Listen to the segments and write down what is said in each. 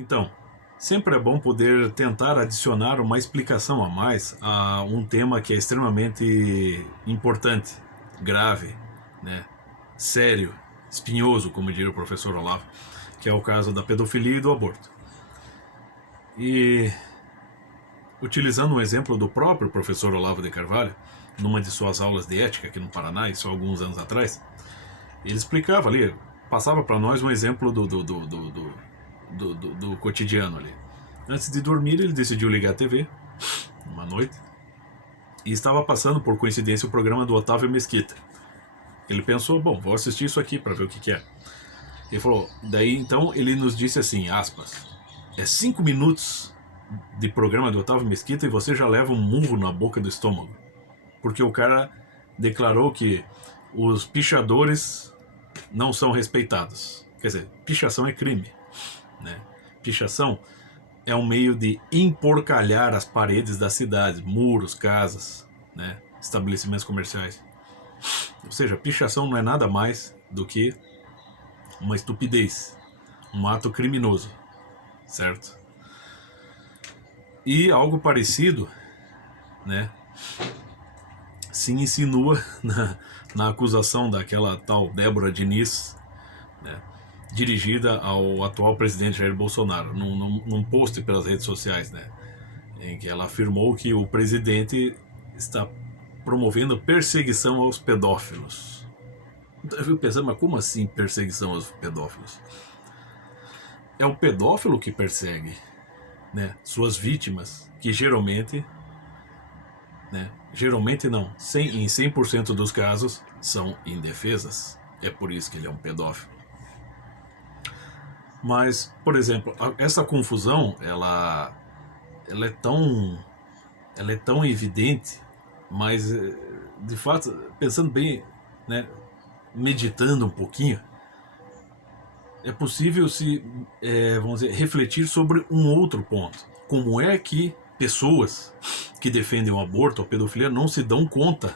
Então, sempre é bom poder tentar adicionar uma explicação a mais a um tema que é extremamente importante, grave, né? Sério, espinhoso, como diria o professor Olavo, que é o caso da pedofilia e do aborto. E, utilizando um exemplo do próprio professor Olavo de Carvalho, numa de suas aulas de ética aqui no Paraná, isso há alguns anos atrás, ele explicava ali, passava para nós um exemplo do cotidiano ali. Antes de dormir, ele decidiu ligar a TV, uma noite, e estava passando, por coincidência, o programa do Otávio Mesquita. Ele pensou, bom, vou assistir isso aqui para ver o que é. Ele falou, daí então ele nos disse assim, aspas, 5 minutos de programa do Otávio Mesquita e você já leva um murro na boca do estômago. Porque o cara declarou que os pichadores não são respeitados. Quer dizer, pichação é crime, né? Pichação é um meio de emporcalhar as paredes da cidade, muros, casas, né? Estabelecimentos comerciais. Ou seja, pichação não é nada mais do que uma estupidez, um ato criminoso, certo? E algo parecido, né, se insinua na acusação daquela tal Débora Diniz, né, dirigida ao atual presidente Jair Bolsonaro, num post pelas redes sociais, né, em que ela afirmou que o presidente está promovendo perseguição aos pedófilos. Eu fico pensando, mas como assim perseguição aos pedófilos? É o pedófilo que persegue, né, suas vítimas, que geralmente, né, geralmente não, em 100% dos casos, são indefesas. É por isso que ele é um pedófilo. Mas, por exemplo, essa confusão, ela é tão evidente, mas, de fato, pensando bem, né, meditando um pouquinho, é possível vamos dizer, refletir sobre um outro ponto. Como é que pessoas que defendem o aborto ou a pedofilia não se dão conta,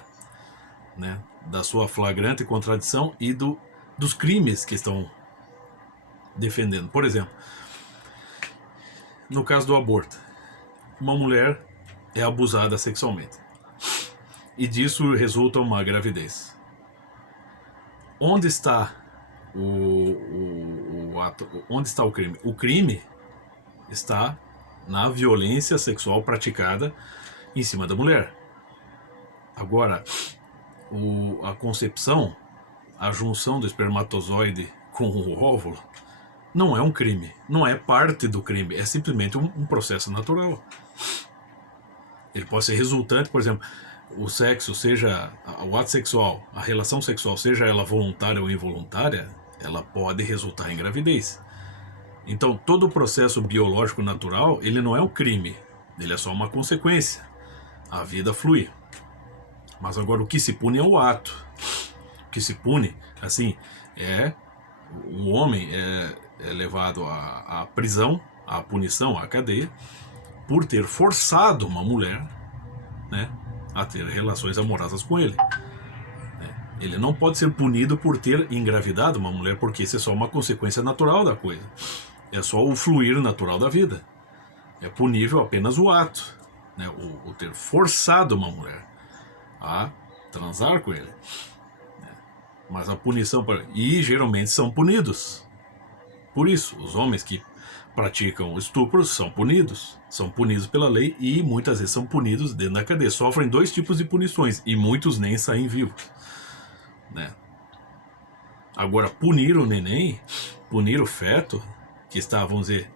né, da sua flagrante contradição e dos crimes que estão defendendo. Por exemplo, no caso do aborto, uma mulher é abusada sexualmente e disso resulta uma gravidez. Onde está o ato? Onde está o crime? O crime está na violência sexual praticada em cima da mulher. Agora, a concepção, a junção do espermatozoide com o óvulo, não é um crime, não é parte do crime, é simplesmente um processo natural. Ele pode ser resultante, por exemplo, o sexo, seja o ato sexual, a relação sexual, seja ela voluntária ou involuntária, ela pode resultar em gravidez. Então, todo o processo biológico natural, ele não é um crime, ele é só uma consequência. A vida flui. Mas agora o que se pune é o ato. O que se pune, assim, o homem é levado à prisão, à punição, à cadeia, por ter forçado uma mulher, né, a ter relações amorosas com ele. Ele não pode ser punido por ter engravidado uma mulher, porque isso é só uma consequência natural da coisa. É só o fluir natural da vida. É punível apenas o ato, né, o ter forçado uma mulher a transar com ele. Mas a punição... E geralmente são punidos. Por isso, os homens que praticam estupros são punidos pela lei e muitas vezes são punidos dentro da cadeia. Sofrem 2 tipos de punições e muitos nem saem vivos, né? Agora, punir o neném, punir o feto, que está, vamos dizer,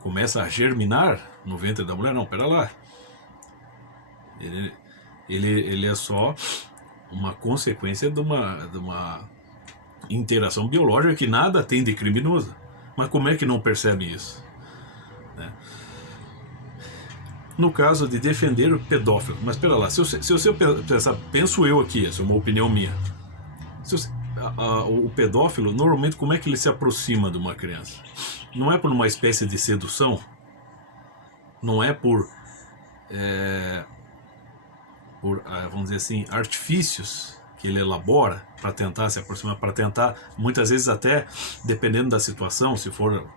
começa a germinar no ventre da mulher, não, pera lá. Ele é só uma consequência de uma interação biológica que nada tem de criminosa. Mas como é que não percebe isso? Né? No caso de defender o pedófilo, mas espera lá, se eu pensar, penso eu aqui, essa é uma opinião minha. O pedófilo, normalmente, como é que ele se aproxima de uma criança? Não é por uma espécie de sedução? Não é por vamos dizer assim, artifícios que ele elabora para tentar se aproximar, para tentar, muitas vezes até, dependendo da situação, se for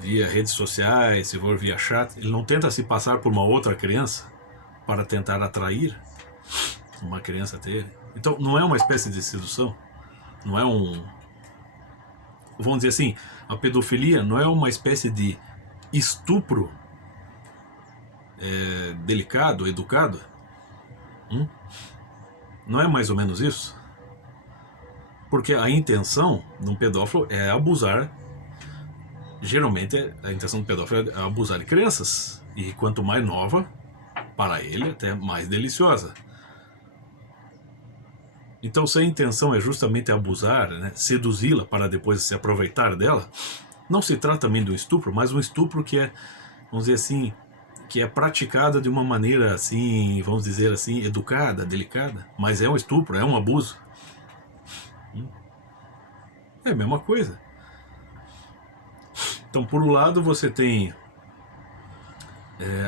via redes sociais, se for via chat, ele não tenta se passar por uma outra criança para tentar atrair uma criança até ele. Então não é uma espécie de sedução, não é um, vamos dizer assim, a pedofilia não é uma espécie de estupro delicado, educado. Não é mais ou menos isso? Porque a intenção de um pedófilo é abusar. Geralmente a intenção do pedófilo é abusar de crianças. E quanto mais nova, para ele, até mais deliciosa. Então, se a intenção é justamente abusar, né, seduzi-la para depois se aproveitar dela, não se trata também de um estupro, mas um estupro que é, vamos dizer assim, que é praticado de uma maneira assim, vamos dizer assim, educada, delicada, mas é um estupro, é um abuso. É a mesma coisa. Então, por um lado, você tem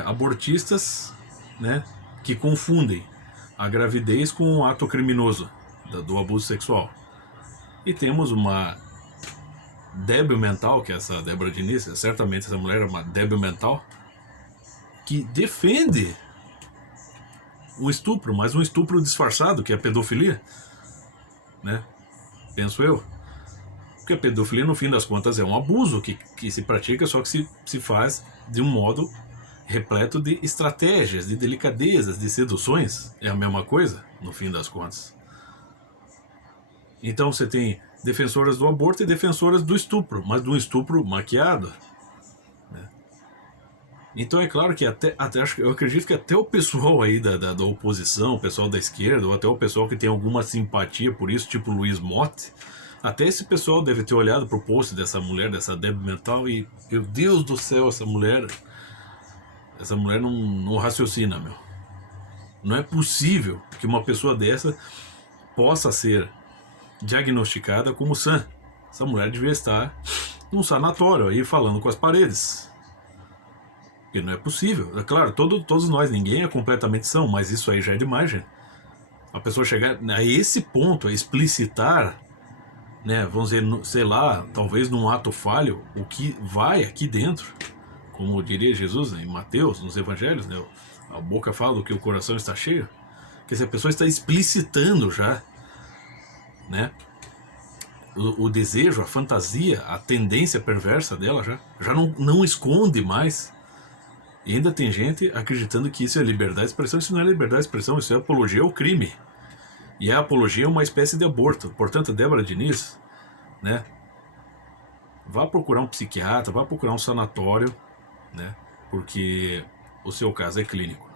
abortistas, né, que confundem a gravidez com o ato criminoso do abuso sexual. E temos uma débil mental, que é essa Débora Diniz, certamente essa mulher é uma débil mental, que defende um estupro, mas um estupro disfarçado, que é a pedofilia, né? Penso eu. Porque a pedofilia, no fim das contas, é um abuso que se pratica, só que se faz de um modo repleto de estratégias, de delicadezas, de seduções. É a mesma coisa, no fim das contas. Então você tem defensoras do aborto e defensoras do estupro, mas do estupro maquiado. Né? Então é claro que eu acredito que até o pessoal aí da oposição, o pessoal da esquerda, ou até o pessoal que tem alguma simpatia por isso, tipo Luiz Motti, até esse pessoal deve ter olhado pro post dessa mulher, dessa débil mental, e, meu Deus do céu, essa mulher não raciocina, meu. Não é possível que uma pessoa dessa possa ser diagnosticada como sã. Essa mulher devia estar num sanatório aí falando com as paredes. Porque não é possível. É claro, todos nós, ninguém é completamente são, mas isso aí já é demais, gente. A pessoa chegar a esse ponto, a explicitar, né, vamos dizer, sei lá, talvez num ato falho, o que vai aqui dentro, como diria Jesus, né, em Mateus, nos evangelhos, né, a boca fala do que o coração está cheio, que essa pessoa está explicitando já, né, o desejo, a fantasia, a tendência perversa dela já não esconde mais. E ainda tem gente acreditando que isso é liberdade de expressão. Isso não é liberdade de expressão, isso é apologia ao crime. E a apologia é uma espécie de aborto. Portanto, Débora Diniz, né, vá procurar um psiquiatra, vá procurar um sanatório, né, porque o seu caso é clínico.